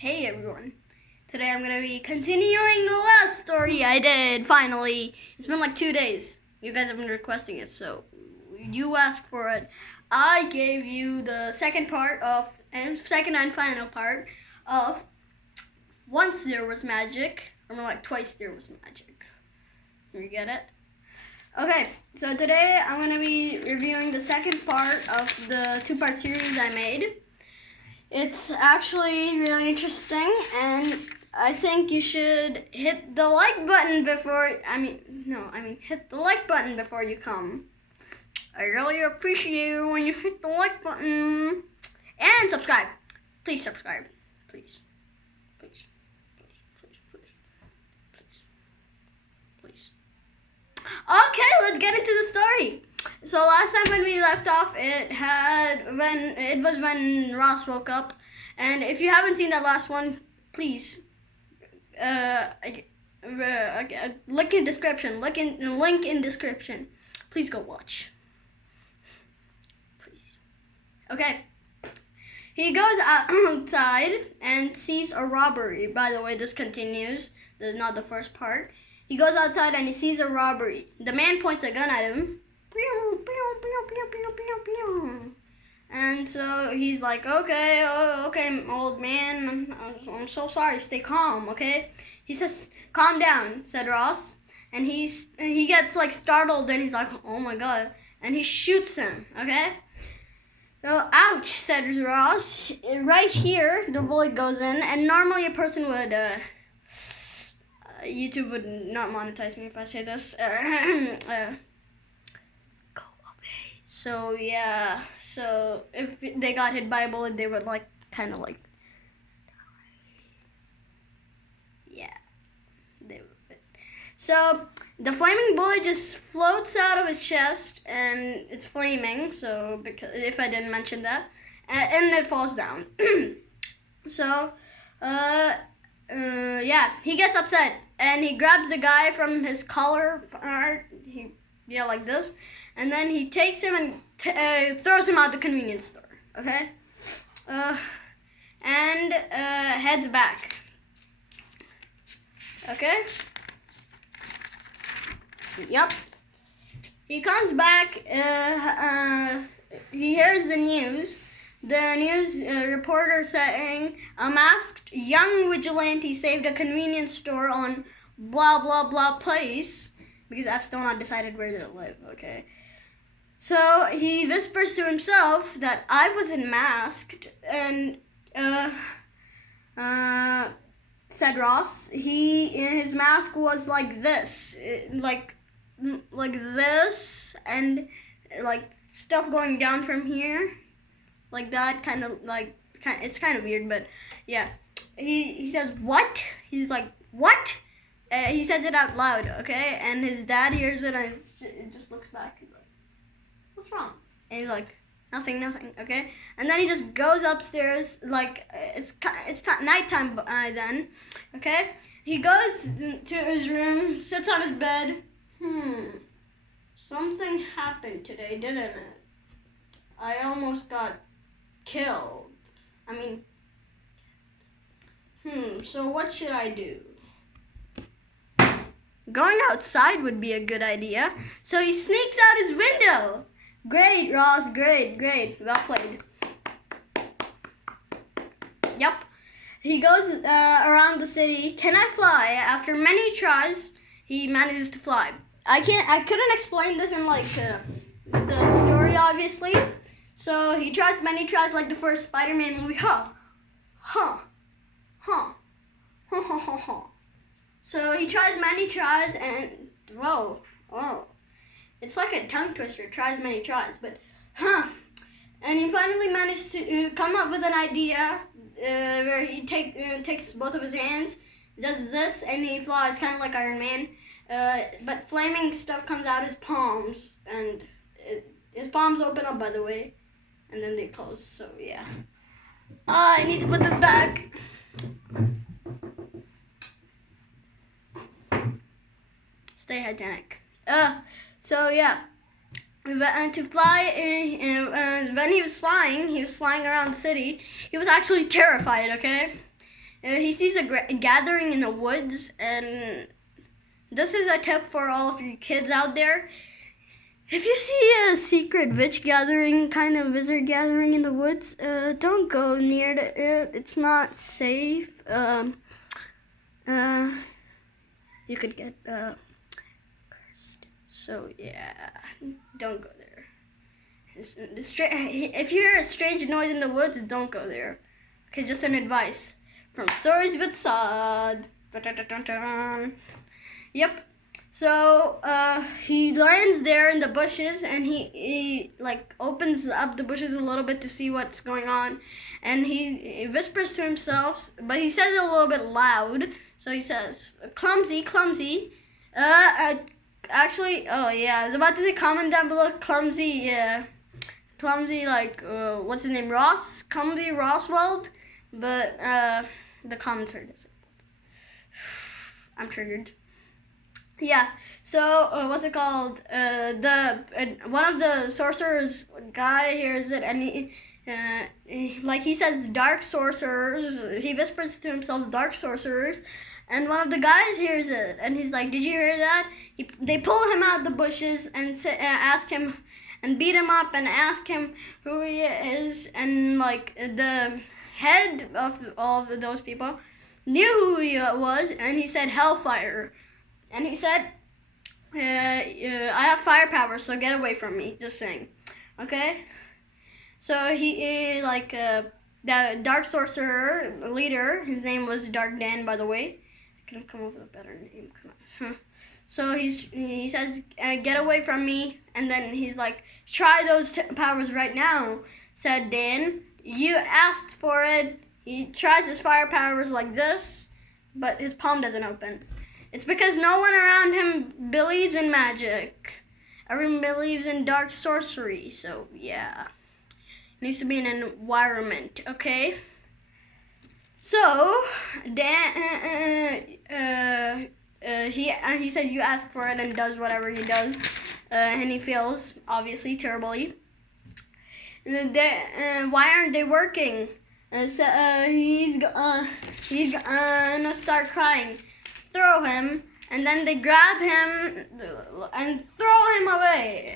Hey everyone, today I'm going to be continuing the last story I did, finally. It's been like 2 days. You guys have been requesting it, so you asked for it. I gave you the second and final part of Once There Was Magic, or more like Twice There Was Magic. You get it? Okay, so today I'm going to be reviewing the second part of the 2-part series I made. It's actually really interesting, and I think you should hit the like button before, hit the like button before you come. I really appreciate it when you hit the like button. And subscribe. Please subscribe. Please. Please. Please. Please. Please. Please. Please. Okay, let's get into the story. So last time when we left off, it was when Ross woke up, and if you haven't seen that last one, please, link in description. Link in description. Please go watch. Please. Okay. He goes outside and sees a robbery. By the way, this continues. This is not the first part. He goes outside and he sees a robbery. The man points a gun at him. And so he's like, okay, old man, I'm so sorry, stay calm, okay? He says, calm down, said Ross. And he gets like startled and he's like, oh my god. And he shoots him, okay? So, ouch, said Ross. Right here, the bullet goes in, and normally a person would, YouTube would not monetize me if I say this. So yeah, so if they got hit by a bullet, they would kind of they would. So the flaming bullet just floats out of his chest, and it's flaming. So because if I didn't mention that, and it falls down. So yeah, he gets upset and he grabs the guy from his collar part. Like this. And then he takes him and throws him out the convenience store, okay? And heads back, okay? Yep. He comes back, he hears the news. The news reporter saying a masked young vigilante saved a convenience store on blah, blah, blah place. Because I've still not decided where to live, okay? So he whispers to himself that I wasn't masked, and said Ross. His mask was like this, like this, and like stuff going down from here, like that, it's kind of weird, but yeah. He says what? He's like what? He says it out loud, okay? And his dad hears it and it just looks back. He's like, what's wrong? And he's like, nothing, okay? And then he just goes upstairs, like, it's nighttime then, okay? He goes to his room, sits on his bed. Something happened today, didn't it? I almost got killed. So what should I do? Going outside would be a good idea. So he sneaks out his window. Great, Ross, great. Well played. Yep. He goes around the city. Can I fly? After many tries, he manages to fly. I couldn't explain this in the story, obviously. So he tries many tries like the first Spider-Man movie. So he tries many tries and whoa, it's like a tongue twister. Tries many tries, but and he finally managed to come up with an idea where he takes both of his hands, does this, and he flies kind of like Iron Man. But flaming stuff comes out his palms, and his palms open up, by the way, and then they close. So yeah, I need to put this back. Stay hygienic. So yeah, to fly, when he was flying around the city, he was actually terrified, okay? he sees a gathering in the woods, and this is a tip for all of you kids out there. If you see a secret witch gathering, kind of wizard gathering in the woods, don't go near it. It's not safe. You could get cursed. So yeah, don't go there. If you hear a strange noise in the woods, don't go there. Okay, just an advice from Stories with Sod. Yep. So he lands there in the bushes, and he like opens up the bushes a little bit to see what's going on, and he whispers to himself, but he says it a little bit loud. So he says, "Clumsy, clumsy." Actually, oh yeah, I was about to say comment down below. Clumsy, yeah, clumsy. Like what's his name? Ross, Clumsy Roswell, but the comments are disabled. I'm triggered. Yeah, so what's it called? One of the sorcerers guy hears it, and he says dark sorcerers. He whispers to himself dark sorcerers, and one of the guys hears it, and he's like, "Did you hear that?" They pull him out the bushes and ask him, and beat him up and ask him who he is, and like the head of all of those people knew who he was, and he said Hellfire. And he said, I have firepower, so get away from me. Just saying. Okay? So he, the Dark Sorcerer leader, his name was Dark Dan, by the way. I couldn't come up with a better name. Come on. So he says, get away from me. And then he's like, try those powers right now, said Dan. You asked for it. He tries his fire powers like this, but his palm doesn't open. It's because no one around him believes in magic. Everyone believes in dark sorcery. So yeah, it needs to be in an environment, okay? So Dan, he says you ask for it and does whatever he does, and he fails obviously terribly. Why aren't they working? So he's gonna start crying. Throw him, and then they grab him and throw him away.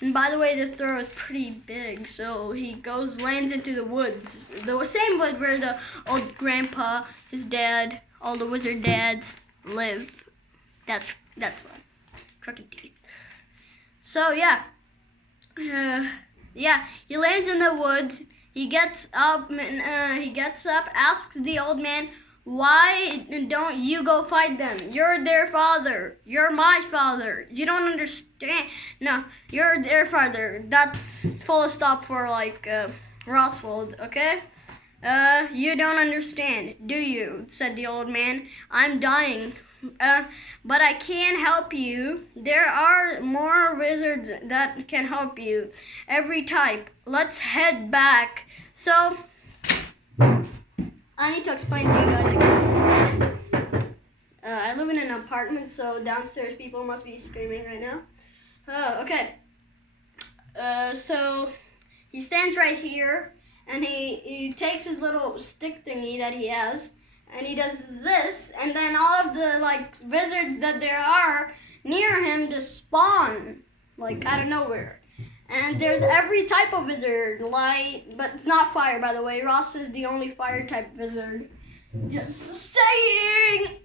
And by the way, the throw is pretty big, so he lands into the woods, the same wood where the old grandpa, his dad, all the wizard dads live. That's why. Crooked teeth. So yeah, he lands in the woods. He gets up, asks the old man, why don't you go fight them? You're their father. You're my father. You don't understand. No, you're their father. That's full stop for Roswell, okay? You don't understand, do you? Said the old man. I'm dying. But I can't help you. There are more wizards that can help you. Every type. Let's head back. So I need to explain to you guys again. I live in an apartment, so downstairs people must be screaming right now. Okay. So he stands right here, and he takes his little stick thingy that he has, and he does this, and then all of the wizards that there are near him just spawn out of nowhere. And there's every type of wizard, but it's not fire, by the way. Ross is the only fire type wizard. Just saying.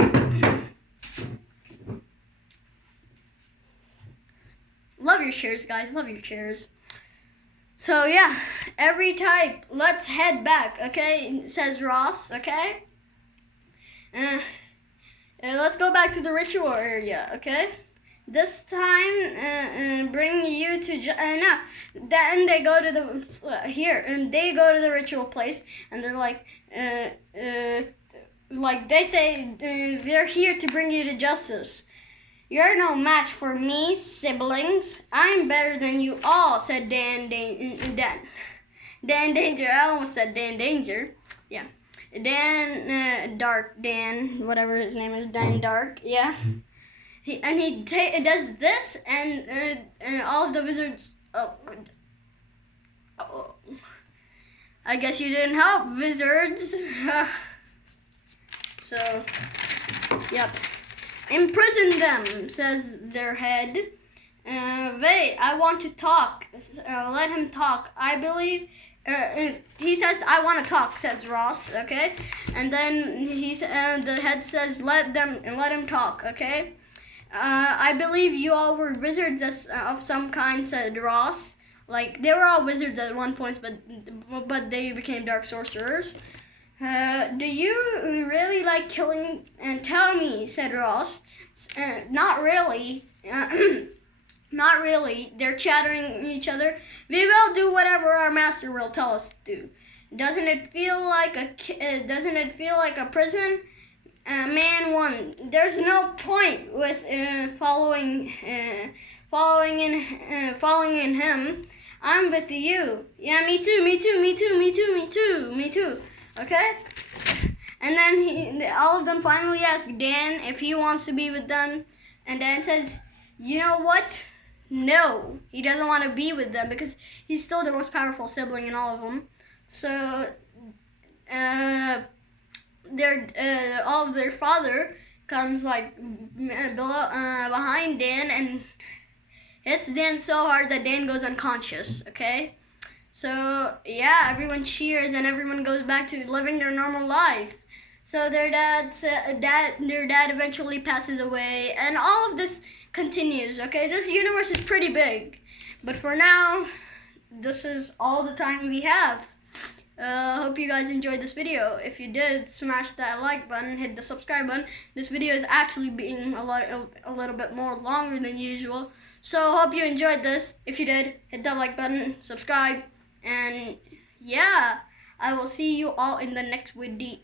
Love your chairs, guys. Love your chairs. So yeah, every type. Let's head back, okay? Says Ross, okay? Let's go back to the ritual area, okay? This time, bring you to then they go to they go to the ritual place, and they're they say they're here to bring you to justice. You're no match for me, siblings. I'm better than you all, said Dan Danger. I almost said Dan Danger. Yeah, Dark Dan, whatever his name is, Dan Dark. Yeah. He does this, and all of the wizards. I guess you didn't help, wizards. So, yep. Imprison them, says their head. Wait, I want to talk. Let him talk. I believe. He says, "I want to talk," says Ross. Okay, and then the head says, let him talk." Okay. I believe you all were wizards of some kind," said Ross. Like, they were all wizards at one point, but they became dark sorcerers. Do you really like killing? And tell me," said Ross. Not really. Not really. They're chattering each other. "We will do whatever our master will tell us to do. Doesn't it feel like a prison?" Man 1, "There's no point with following in him. I'm with you." "Yeah, me too, me too, me too, me too, me too, me too." Okay? And then all of them finally ask Dan if he wants to be with them. And Dan says, "You know what? No, he doesn't want to be with them because he's still the most powerful sibling in all of them." So, all of their father comes like behind Dan and hits Dan so hard that Dan goes unconscious. Okay, so yeah, everyone cheers and everyone goes back to living their normal life. So their dad eventually passes away, and all of this continues. Okay, this universe is pretty big, but for now, this is all the time we have. Hope you guys enjoyed this video. If you did, smash that like button, hit the subscribe button. This video is actually being a little bit more longer than usual. So hope you enjoyed this. If you did, hit that like button, subscribe, and yeah, I will see you all in the next video.